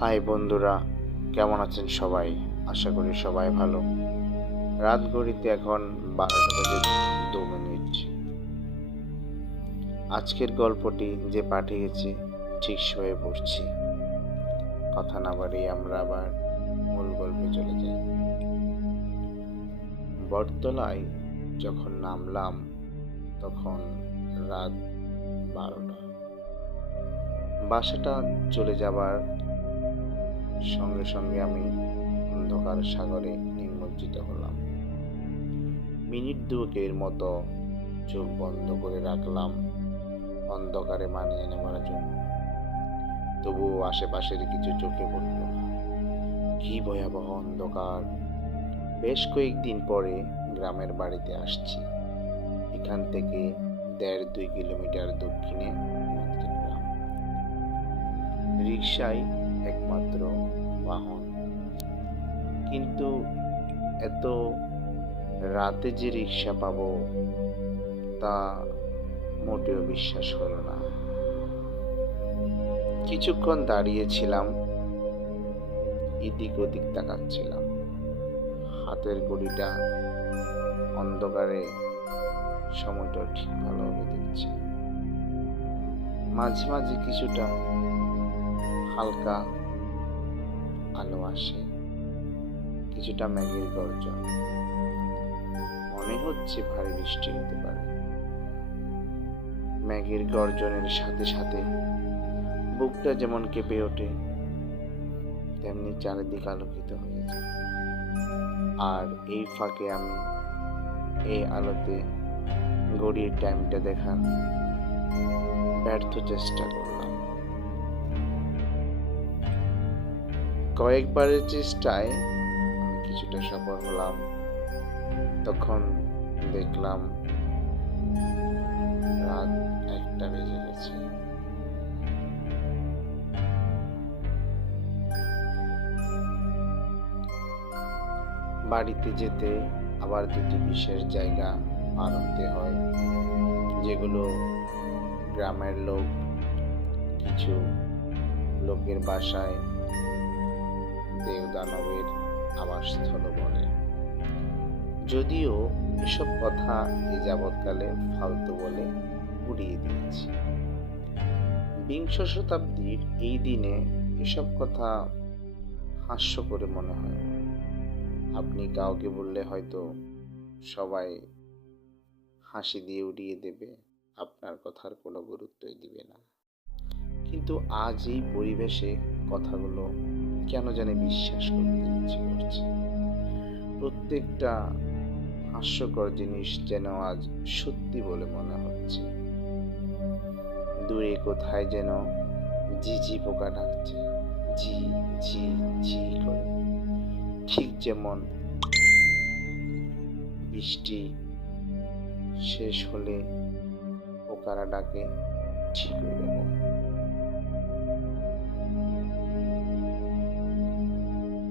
High বন্ধুরা, কেমন আছেন সবাই? আশা করি সবাই ভালো। রাত ঘড়িতে এখন বারোটা বাজে দু মিনিট। আজকের গল্পটি যে পাঠিয়েছি, ঠিক হয়ে পড়ছি। কথা না বাড়িয়ে আমরা আবার মূল গল্পে চলে যাই। বটতলায় যখন নামলাম, তখন রাত বারোটা। বাসাটা চলে যাবার সঙ্গে সঙ্গে আমি অন্ধকার সাগরে নিমজ্জিত হলাম। মিনিট দুয়েকের মতো চোখ বন্ধ করে রাখলাম, অন্ধকারে মানিয়ে নেওয়ার জন্য। তবুও আশেপাশের কিছু চোখে পড়ল কি ভয়াবহ অন্ধকার! বেশ কয়েকদিন পরে গ্রামের বাড়িতে আসছি। এখান থেকে দেড় দুই কিলোমিটার দক্ষিণে গ্রাম। রিক্সায় একমাত্র বাহন। কিন্তু এত রাতে যে রিক্সা পাবো, তা মোটেও বিশ্বাস হলো না। কিছুক্ষণ দাঁড়িয়েছিলাম, এদিক ওদিক তাকাচ্ছিলাম। হাতের ঘড়িটা অন্ধকারে সময়টা ঠিক ভালোভাবে দিচ্ছে। মাঝে মাঝে কিছুটা হালকা আলো আসে কিছুটা মেঘের গর্জন। মনে হচ্ছে ভারী বৃষ্টি হতে পারে। মেঘের গর্জনের সাথে সাথে বুকটা যেমন কেঁপে ওঠে, তেমনি চারিদিক আলোকিত হয়ে যায়। আর এই ফাঁকে আমি এই আলোতে ঘড়ির টাইমটা দেখার ব্যর্থ চেষ্টা করলাম কয়েকবারের চেষ্টায় আমি কিছুটা সফল হলাম। তখন দেখলাম রাত একটা বেজে গেছে। বাড়িতে যেতে আবার দুটি বিশেষ জায়গা পার হতে হয়, যেগুলো গ্রামের লোক, কিছু লোকের বাসায় দেবদানবের আবাসস্থল বলে যদিও এসব কথা এ যাবৎকালে ফালতু বলে উড়িয়ে দিয়েছি। বিংশ শতাব্দীর এই দিনে এসব কথা হাস্য করে মনে হয়। আপনি কাউকে বললে হয়তো সবাই হাসি দিয়ে উড়িয়ে দেবে, আপনার কথার কোনো গুরুত্বই দিবে না। কিন্তু আজ এই পরিবেশে কথাগুলো কেন জানি বিশ্বাস করতে ইচ্ছে করছে। প্রত্যেকটা হাস্যকর জিনিস যেন আজ সত্যি বলে মনে হচ্ছে। দূরে কোথায় যেন ঝিঝি পোকা ডাকছে। ঝি ঝি ঝি করে। ঠিক যেমন বৃষ্টি শেষ হলে পোকারা ডাকে, ঠিক ওইরকম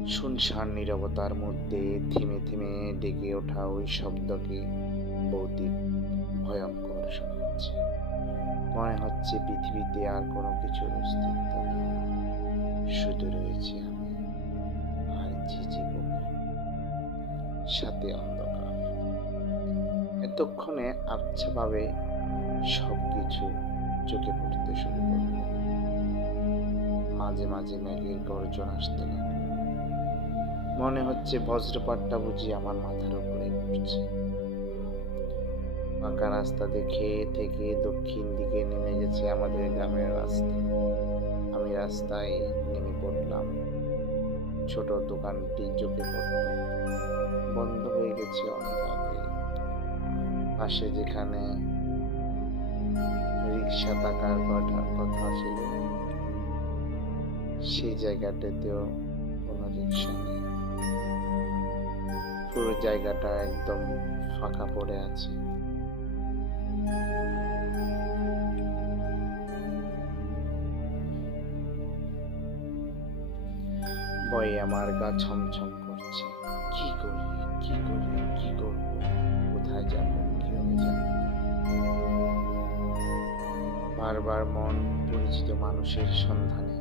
শুনশান নীরবতার মধ্যে থেমে থেমে ডেকে ওঠা ওই শব্দকে ভৌতিক, ভয়ঙ্কর শোনাচ্ছে। মনে হচ্ছে পৃথিবীতে আর কোনো কিছুর অস্তিত্ব শুধু রয়েছে আমি আর ঝিঝি পোকা সাথে অন্ধকার। এতক্ষণে আচ্ছাভাবে সব কিছু চোখে পড়তে শুরু করল। মাঝে মাঝে মেঘের গর্জন আসতে লাগল। মনে হচ্ছে বজ্রপাতটা বুঝি আমার মাথার উপরে পড়ছে পাকা রাস্তা দেখে থেকে দক্ষিণ দিকে নেমে গেছে আমাদের গ্রামের রাস্তা। আমি রাস্তায় নেমে পড়লাম। ছোট দোকানটি চোখে পড়ল। বন্ধ হয়ে গেছে অনেক আগে পাশে যেখানে রিক্সা থাকার কথা কথা ছিল, সেই জায়গাটাতেও কোনো রিক্সা নেই। পুরো জায়গাটা একদম ফাঁকা পড়ে আছে। ভয়ে আমার গা ছমছম করছে। কি করি কি করি, কি করব? কোথায় যাব কীভাবে যাব বারবার মন পরিচিত মানুষের সন্ধানে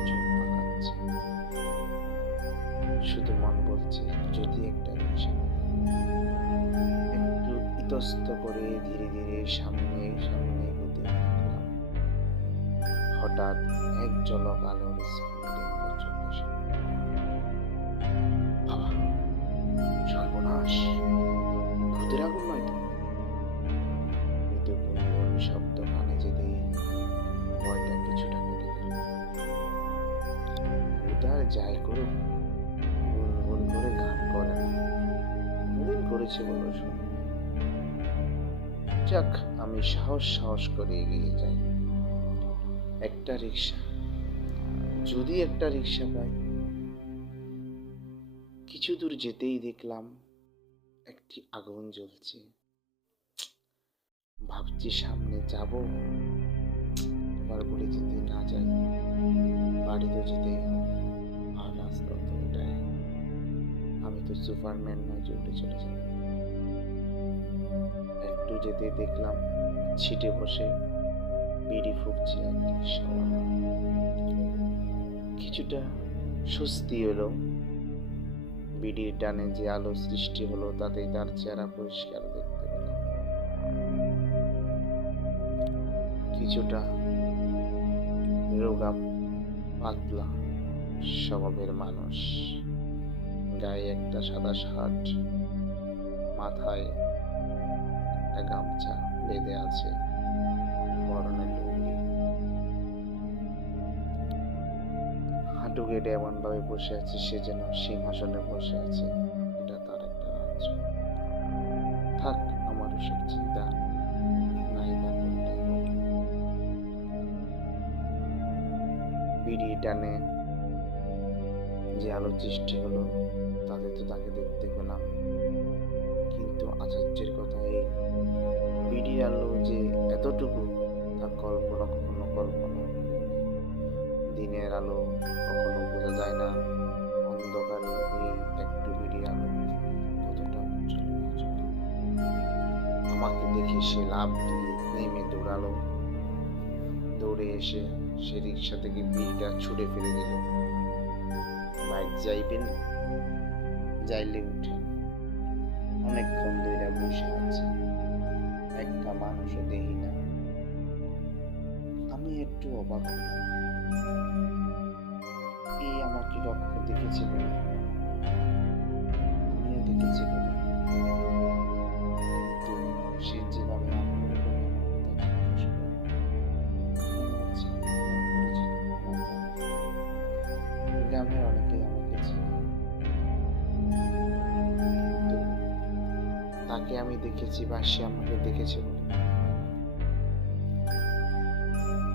এদিক ওদিক শুধু মন বলছে, যদি একটা রিক্সা একটু ইতস্ত করে ধীরে ধীরে সামনে সামনে এগোতে থাকলাম। হঠাৎ এক ঝলক আলোর সর্বনাশ। শব্দ ভয়টা কিছুটা যাই করুক করেছে বলো যাক, আমি সাহস সাহস করে এগিয়ে যাই। একটা রিক্সা যদি একটা রিক্সা পাই। কিছু দূর যেতেই দেখলাম একটি আগুন জ্বলছে। ভাবছি সামনে যাব। এবার বলে যেতে না যাই। বাড়ি তো যেতেই হবে। আর রাস্তা তো এটাই আমি তো সুপারম্যান নয় উঠে চলে যাব। একটু যেতে দেখলাম ছিটে বসে বিড়ি ফুঁকছে কিছুটা স্বস্তি এলো। বিড়ির ডানে যে আলো সৃষ্টি হলো, তাতেই তার চেহারা পরিষ্কার দেখতে পেলাম। কিছুটা রোগা, পাতলা স্বভাবের মানুষ। গায়ে একটা সাদা শার্ট, মাথায় একটা গামছা বেঁধে আছে পরনে লুঙ্গি হাঁটু কেটে এমন ভাবে বসে আছে, সে যেন সিংহাসনে বসে আছে। এটা তার একটা রাজ্য। থাক, আমার ওসব চিন্তা নাই বিড়ি টানে যে আলো সৃষ্টি হলো, তাতে তো তাকে দেখতে পেলাম। কিন্তু আচার্যের কথা এই বিড়ি আলো যে এতটুকু তা কল্পনা কখনো কল্পনা। দিনের আলো কখনো বোঝা যায় না, অন্ধকারে এই একটু বিড়ি আলো। আমাকে দেখে সে লাভ দিয়ে নেমে দৌড়ালো দৌড়ে এসে সে রিক্সা থেকে বিড়িটা ছুঁড়ে ফেলে দিল বাইক যাইবেন যাইলে উঠেন অনেকক্ষণ ধরে বসে আছে। একটা মানুষও দেখি না। আমি একটু অবাক এই আমাকে লক্ষ্য দেখেছে বলে? আমিও দেখেছি বলে। কিন্তু সে যেভাবে দেখেছি বা সে আমাকে দেখেছে বলে।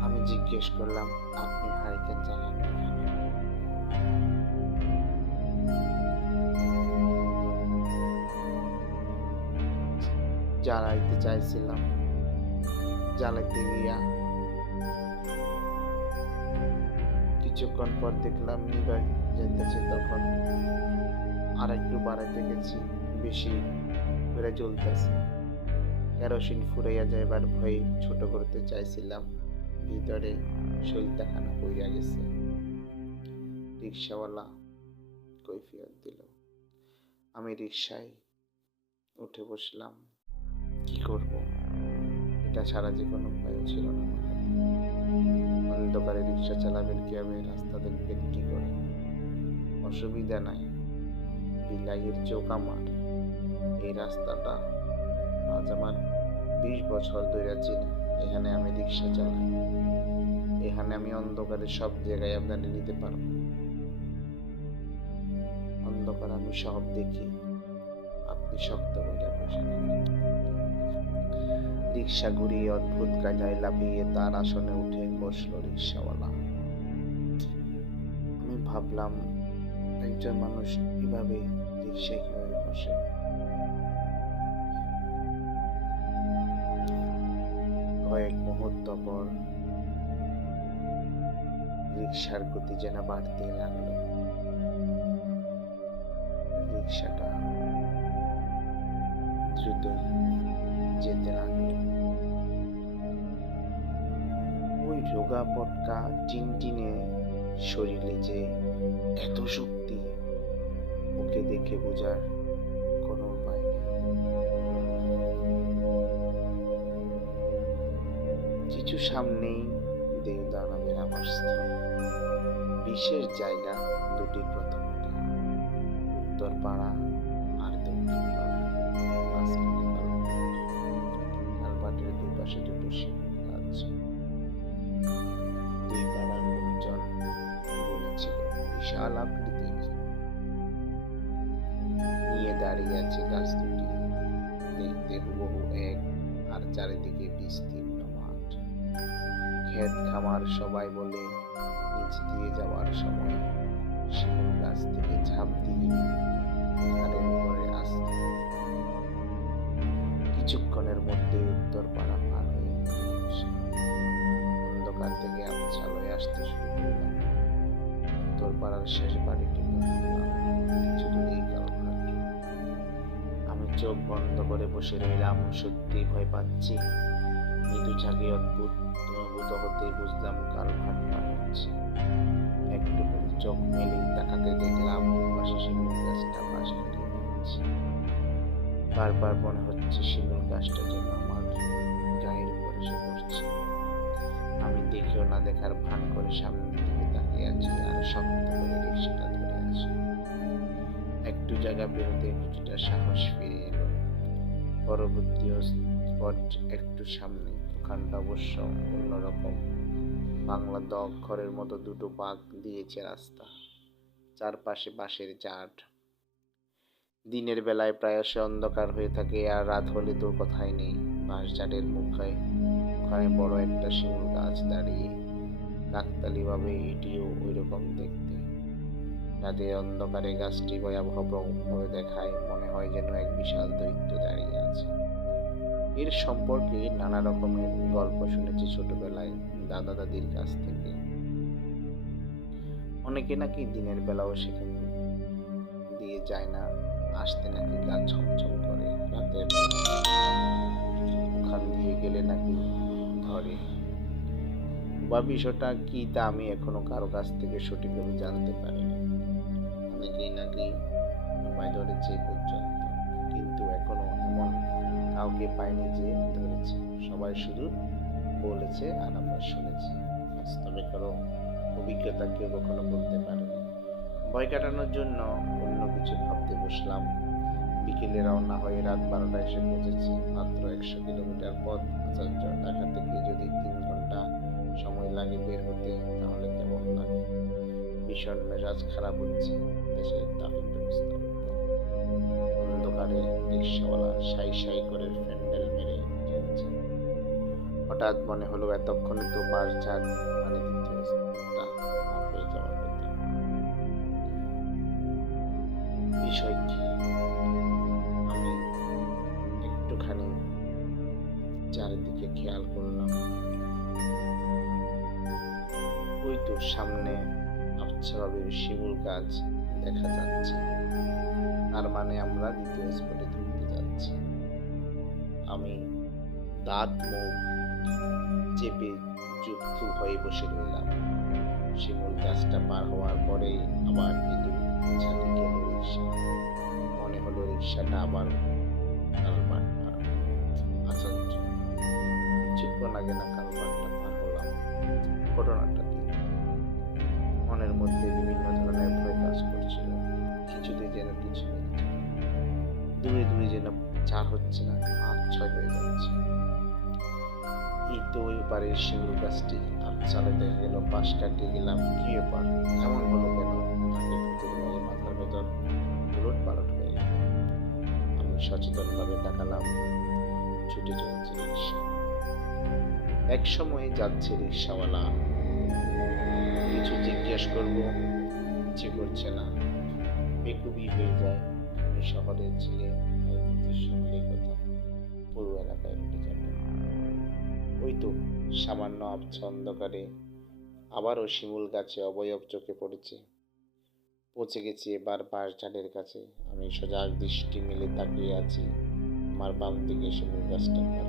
আমি জিজ্ঞেস করলাম, আপনি হারিকেন জ্বালান না জ্বালাইতে চাইছিলাম। জ্বালাইতে গিয়া কিছুক্ষণ পর দেখলাম নিবাই যাইতেছে তখন। আর একটু বাড়াইতে গেছি, বেশি করে জ্বলতেছে। কেরোসিন ফুরাইয়া যাইবার ভয়ে ছোট করতে চাইছিলাম, ভিতরে সইতাখানা পইরা গেছে। রিক্সাওয়ালা কৈফিয়ত দিল। আমি রিক্সায় উঠে বসলাম, কি করব? এটা ছাড়া যে কোনো উপায়ও ছিল না। অন্ধকারে রিক্সা চালাবেন কীভাবে রাস্তা দেখবেন কি করে? অসুবিধা নাই। বিলাইয়ের চোখ আমার। এই রাস্তাটা আজ আমার বিশ বছর ধরে চিনি। এখানে আমি রিক্সা চালাই। এখানে আমি অন্ধকারে সব জায়গায় আপনাকে নিতে পারব। অন্ধকার আমি সব দেখি। আপনি শক্ত করে বসে রিক্সা ঘুরিয়ে অদ্ভুত কায়দায় লাফিয়ে তার আসনে উঠে বসল রিক্সাওয়ালা। আমি ভাবলাম, একজন মানুষ কীভাবে রিক্সায় কীভাবে বসে কয়েক মুহূর্ত পর রিক্সার গতি যেন বাড়তে লাগল। রিক্সাটা দ্রুত যেতে লাগল। ওই রোগা পটকা টিনটিনে শরীরে যে এত শক্তি, ওকে দেখে বোঝার কিছু সামনেই দেবদানবের আবাসস্থল বিশেষ জায়গা দুটির প্রথম উত্তর পাড়া আর দক্ষিণ। দুই পাশে দুটো বিশাল খামার সবাই বলে নিচ দিয়ে যাওয়ার সময় শিমুল গাছ থেকে ঝাঁপ দিয়ে ঘাটের উপরে আসতে কিছুক্ষণের মধ্যে উত্তর পাড়া পার হয়ে অন্ধকার থেকে আবছালয় আসতে শুরু করলাম উত্তর পাড়ার শেষ বাড়িটি আমি চোখ বন্ধ করে বসে রইলাম সত্যি ভয় পাচ্ছি। ঝাঁকে অদ্ভুত অনুভূত হতে বুঝলাম কালভার্ট পার হচ্ছে একটু চোখ মেলে তাকাতে দেখলাম পাশে শিমুল গাছটা পাশ যাচ্ছে বারবার মনে হচ্ছে শিমুল গাছটা যেন আমার গায়ের উপর এসে বসছে আমি দেখেও না দেখার ভান করে সামনের দিকে তাকিয়ে আছি আর শক্ত করে রিক্সাটা ধরে আছি। একটু জায়গা বেরোতে কিছুটা সাহস ফিরে এলো। পরবর্তী স্পট একটু সামনে। ওখানটা অবশ্য অন্যরকম। বাংলা দ অক্ষরের মতো দুটো বাঘ দিয়েছে রাস্তা। চারপাশে বাঁশের জাট। দিনের বেলায় প্রায়শ অন্ধকার হয়ে থাকে আর রাত হলে তো কথাই নেই। বাঁশ জাটের মুখে, ওখানে বড় একটা শিমুল গাছ দাঁড়িয়ে কাকতালি ভাবে এটিও ওই রকম দেখতে। রাতে অন্ধকারে গাছটি ভয়াবহ ভাবে দেখায়, মনে হয় যেন এক বিশাল দৈত্য দাঁড়িয়ে আছে। এর সম্পর্কে নানা রকমের গল্প শুনেছি ছোটবেলায় দাদা দাদির কাছ থেকে। অনেকে নাকি দিনের বেলাও সেখানে দিয়ে যায় না, আসতে নাকি গা ছমছম করে বেলা। ওখান দিয়ে গেলে নাকি ধরে। বা বিষয়টা কি তা আমি এখনও কারও কাছ থেকে সঠিকভাবে জানতে পারিনি। অনেকেই নাকি ধরেছে পর্যন্ত, কিন্তু এখনও এমন কাউকে পাইনি যে, ধরেছে। সবাই শুধু বলেছে আর আমরা শুনেছি। বাস্তবে কারও অভিজ্ঞতা কেউ কখনো বলতে পারেনি। ভয় কাটানোর জন্য অন্য কিছু ভাবতে বসলাম। বিকেলে রওনা হয়ে রাত বারোটা এসে পৌঁছেছি। মাত্র একশো কিলোমিটার পথ। আচার্য ঢাকা থেকে যদি তিন ঘণ্টা সময় লাগে বের হতে, তাহলে কেমন লাগে? ভীষণ মেজাজ খারাপ হচ্ছে। দেশের ট্রাফিক ব্যবস্থা। অন্ধকারে রিক্সাওয়ালা সাই সাই করে ফ্যান্ডেল মেরে যাচ্ছে হঠাৎ মনে হলো এতক্ষণে তো বাস ঝাড় মানে পার হয়ে যাওয়ার কথা বিষয় কি? আমি একটুখানি চারিদিকে খেয়াল করলাম। ওই তো সামনে আচ্ছাভাবে শিমুল গাছ দেখা যাচ্ছে। তার মানে আমরা দ্বিতীয় স্পটে ধরতে যাচ্ছি। আমি দাঁত, মুখ চেপে যুদ্ধ হয়ে বসে রইলাম। শিমুল গাছটা পার হওয়ার পরে আবার মৃদু ঝাঁকি গেল রিক্সা মনে হলো রিক্সাটা আবার হলো। আশ্চর্য কিছুক্ষণ আগে না, কালভার্টটা পার হলাম। ঘটনাটা মনের মধ্যে বিভিন্ন ধরনের ভয় কাজ করছিল। কিছুতে যেন কিছু মিলছে না। দূরে দূরে যেন চার হচ্ছে না, পাঁচ, ছয় হয়ে যাচ্ছে। এই তো ওই শিমুল গাছটি আর চালে দেখা গেল পাশ কাটিয়ে গেলাম, কি ব্যাপার? এমন হলো কেন? মাথার ভেতর উলট পালট হয়ে গেল। আমি সচেতনভাবে তাকালাম, ছুটে চলছে রিক্সা। এক সময় যাচ্ছে রিক্সাওয়ালা। কিছু জিজ্ঞেস করব ইচ্ছে করছে না। বেকুবি হয়ে যায়। আমি শহরের ছেলে শুনলেই কথা পুরো এলাকায় উঠে যাবে। ওই তো সামান্য আবছা অন্ধকারে আবারও শিমুল গাছে অবয়ব চোখে পড়েছে। পৌঁছে গেছি এবার বাঁশ ঝাড়ের কাছে। আমি সজাগ দৃষ্টি মেলে তাকিয়ে আছি। আমার বাম দিকে শিমুল গাছটা পার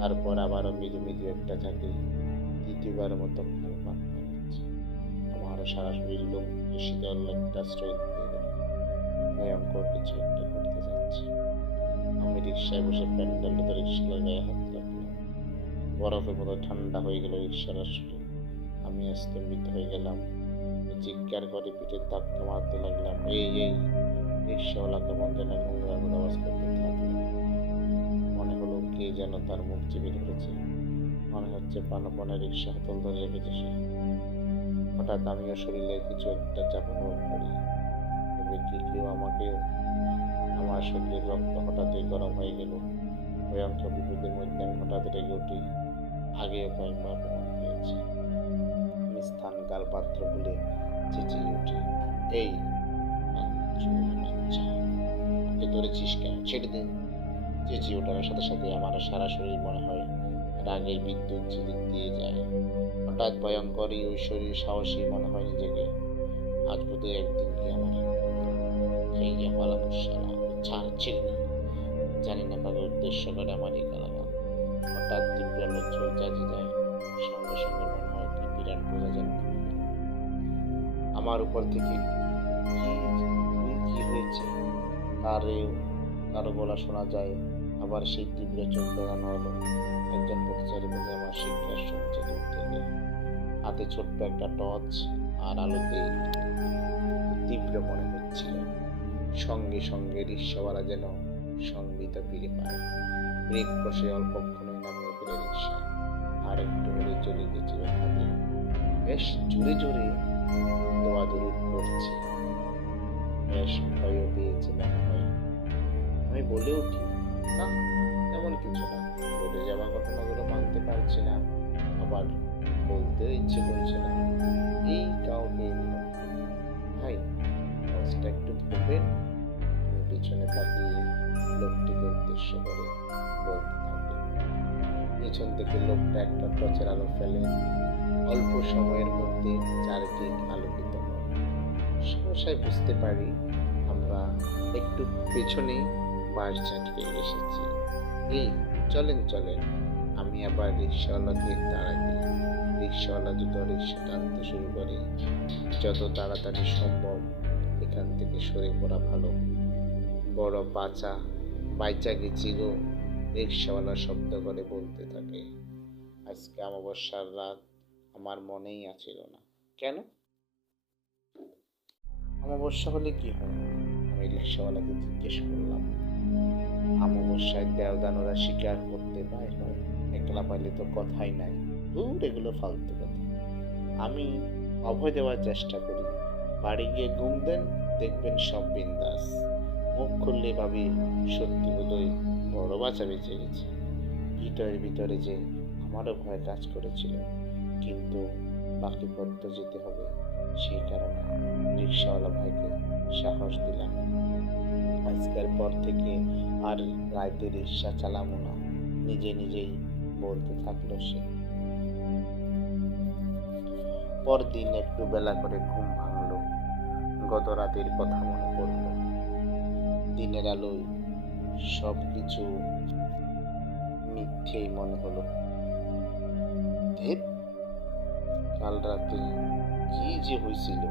তারপর আবারও মৃদু মৃদু একটা ঝাঁকি দ্বিতীয়বার মতো আমারও সারা শরীর লোক লোম শীতল একটা স্রোত ভয়ঙ্কর কিছু একটা ঘটতে যাচ্ছে। আমি রিক্সায় বসে প্যান্ডেলটা তো রিক্সার গায়ে হাত রাখলাম। বরফের মতো ঠান্ডা হয়ে গেল রিক্সার আসলে আমি স্তম্ভিত হয়ে গেলাম। চিৎকার করে পিঠে ধাক্কা মারতে লাগলাম। এই এই রিক্সাওয়ালা কেমন যেন মতো আওয়াজ করতে থাকল মনে হলো কে যেন তার মুখ চেপে ধরেছে। মনে হচ্ছে পানপনে রিক্সা হাতল ধরে রেখেছে সে। হঠাৎ আমিও শরীরে কিছু একটা চাপ অনুভব করি। কি কেউ আমাকেও আমার শরীরের রক্ত হঠাৎই গরম হয়ে গেল। ভয়ঙ্কর বিপদের মধ্যে আমি হঠাৎ রেগে উঠি। আগেও কয়েকবার প্রমাণ পেয়েছি। আমি স্থান কাল পাত্র বলে চেঁচিয়ে উঠি, এই ওকে ধরেছিস কেন? ছেড়ে দে। চেঁচিয়ে ওঠার সাথে সাথে আমার সারা শরীর মনে হয় রাগের বিদ্যুৎ চিলিক দিয়ে যায়। হঠাৎ ভয়ঙ্কর এই ঐশ্বরীয় সাহসী মনে হয় নিজেকে। আজ বোধহয় একদিন কি জানি না উদ্দেশ্য, করে আমার এই হঠাৎ লোচ্ছল জাজি যায়। সঙ্গে সঙ্গে মনে হয় কি বিরাট বোঝা আমার উপর থেকে কি হয়েছে? কারে গলা শোনা যায়। আবার সেই তীব্র চোখ দেখানো হলো। একজন আমার দূর থেকে। হাতে ছোট্ট একটা টর্চ আর আলোতে তীব্র মনে হচ্ছিল। সঙ্গে সঙ্গে রিক্সাওয়ালা যেন সংবিত ফিরে পায়। ব্রেক কষে অল্পক্ষণে নামিয়ে ফেলে রিক্সা। আর একটু হলে চলে গেছে ওখানে বেশ জোরে জোরে দোয়া দূর পড়ছে। বেশ ভয়ও পেয়েছে মনে হয়। আমি বলে উঠি, না, তেমন কিছু না। ঘটে যাওয়া ঘটনাগুলো মানতে পারছি না। আবার বলতে ইচ্ছে করছে না। এই কাউকে ভাই কাজটা একটু আমি পিছনে তাকিয়ে লোকটিকে উদ্দেশ্য করে বলতে থাকি। পিছন থেকে লোকটা একটা টর্চের আলো ফেলে। অল্প সময়ের মধ্যে চারিদিক আলোকিত সমস্যায় বুঝতে পারি আমরা একটু পেছনে বাস ঝাঁকিয়ে এসেছি। এই, চলেন চলেন। আমি আবার রিক্সাওয়ালাকে তাড়া দিই রিক্সাওয়ালা দুটো রিক্সা টানতে শুরু করে। যত তাড়াতাড়ি সম্ভব এখান থেকে সরে পড়া ভালো। বড় বাঁচা বাইচা গেছি গো রিক্সাওয়ালা শব্দ করে বলতে থাকে, আজকে অমাবস্যার রাত আমার মনেই আছিল না। কেন? অমাবস্যা হলে কি হয়? আমি রিক্সাওয়ালাকে জিজ্ঞেস করলাম। অমাবস্যায় দেওদানোরা শিকার করতে পায় হয়। একলা পাইলে তো কথাই নাই। দূর এগুলো ফালতু কথা। আমি অভয় দেওয়ার চেষ্টা করি। বাড়ি গিয়ে ঘুম দেন দেখবেন সব বিন্দাস। মুখ খুললে ভাবি সত্যি বোধহয় বড় বাঁচা বেঁচে গেছে ভিতরের ভিতরে যে আমারও ভয় কাজ করেছিল, কিন্তু বাকি পথ যেতে হবে সেই কারণে রিক্সাওয়ালা ভাইকে সাহস দিলাম। আজকের পর থেকে আর রাইতে রিক্সা চালাবো না, নিজে নিজেই বলতে থাকল সে। পরদিন একটু বেলা করে ঘুম ভাঙলো। গত রাতের কথা মনে পড়ল। দিনের আলোয় সব কিছু মিথ্যেই মনে হলো। কাল রাতে কি যে হয়েছিল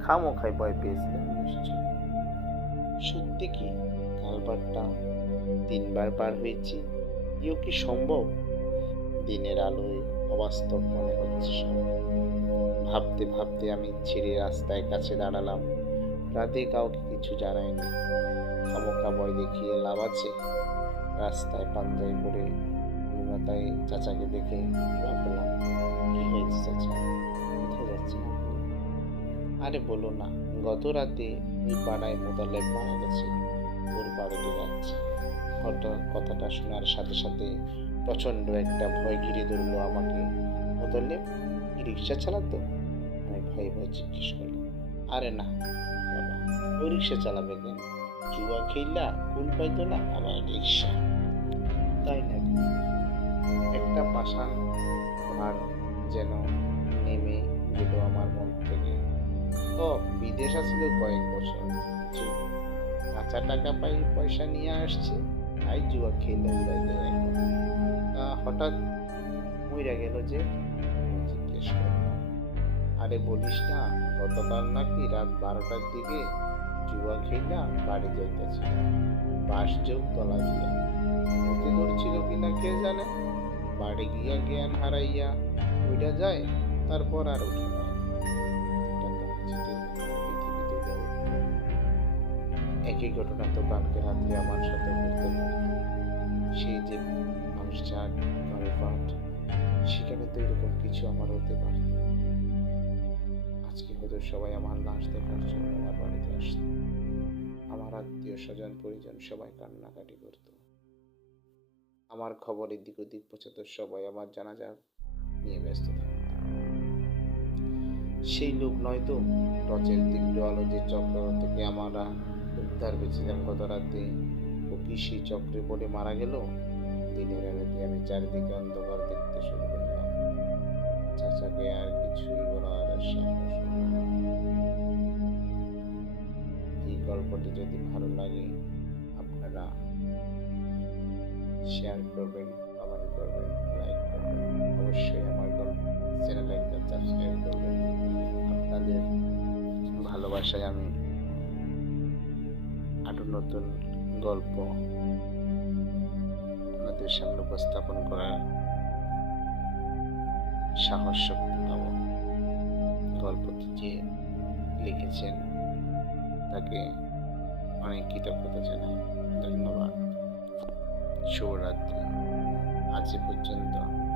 খামোখাই ভয় পেয়েছিলাম নিশ্চয়। সত্যি কি কালবারটা তিনবার পার হয়েছি? ইও কি সম্ভব? দিনের আলোয় অবাস্তব মনে হচ্ছে সব। ভাবতে ভাবতে আমি ছেড়ে রাস্তায় কাছে দাঁড়ালাম। রাতে কাউকে কিছু জানায়নি। খামোখা ভয় দেখিয়ে লাভ আছে? রাস্তায় পাঞ্জাবি পরে মাথায় চাচাকে দেখে ভাবলাম কি হয়েছে চাচা? কোথায় যাচ্ছেন আরে বলো না, গত রাতে ওই পাড়ায় মোতালেব মারা গেছে। ওর বাড়িতে যাচ্ছে। হঠাৎ কথাটা শোনার সাথে সাথে প্রচণ্ড একটা ভয় ঘিরে ধরলো আমাকে। মোতালেব কি রিক্সা চালাতো? ভয়ে জিজ্ঞেস করলাম আরে না, বাবা ওই রিক্সা চালাবে কেন? জুয়া খেললা কুল পাইতো না, আবার রিক্সা। তাই না? একটা পাষাণ ভার যেন নেমে গেল আমার মন থেকে। ও, বিদেশ আসলে কয়েক বছর। কাঁচা টাকা পাই পয়সা নিয়ে আসছে, তাই জুয়া খেলে উড়াই দেয় তা হঠাৎ মইরা গেল যে আরে বলিস না, গতকাল নাকি রাত বারোটার দিকে জুয়া খেলা বাড়ি যাইতেছে। বাস যোগ তলা দিয়া। হতে ধরছিল কিনা কে জানে? বাড়ি গিয়া জ্ঞান হারাইয়া উইটা যায়, তারপর আর উঠে। একই ঘটনা তো কালকে রাত্রে আমার সাথে ঘটতে সেই যে অনুষ্ঠান পাঠ, সেখানে তো এরকম কিছু আমার হতে পারত আজকে সবাই আমার লাশ দেখার জন্য আমার বাড়িতে আসতো আমার আত্মীয় স্বজন, পরিজন সবাই কান্নাকাটি করত। আমার খবর এদিক ওদিক পৌঁছাতো, সবাই আমার জানাজা নিয়ে ব্যস্ত থাকত। সেই লোক নয়তো টর্চের তীব্র আলো যে চক্র থেকে আমরা উদ্ধার পেয়েছিলাম গত রাতে, ও কি সেই চক্রে পড়ে মারা গেল? দিনের আলোতে আমি চারিদিকে অন্ধকার দেখতে শুরু করলাম। চাচাকে আর কিছুই বলার সাহস গল্পটি যদি ভালো লাগে, আপনারা শেয়ার করবেন কমেন্ট করবেন লাইক করবেন, অবশ্যই আমার গল্প চ্যানেলে একটা সাবস্ক্রাইব করবেন। আপনাদের ভালোবাসায় আমি আরও নতুন গল্প আপনাদের সামনে উপস্থাপন করার সাহস শক্তি পাব। গল্পটি যে লিখেছেন তাকে অনেক কৃতজ্ঞতা জানাই। ধন্যবাদ। শুভরাত্রি। আজ পর্যন্ত।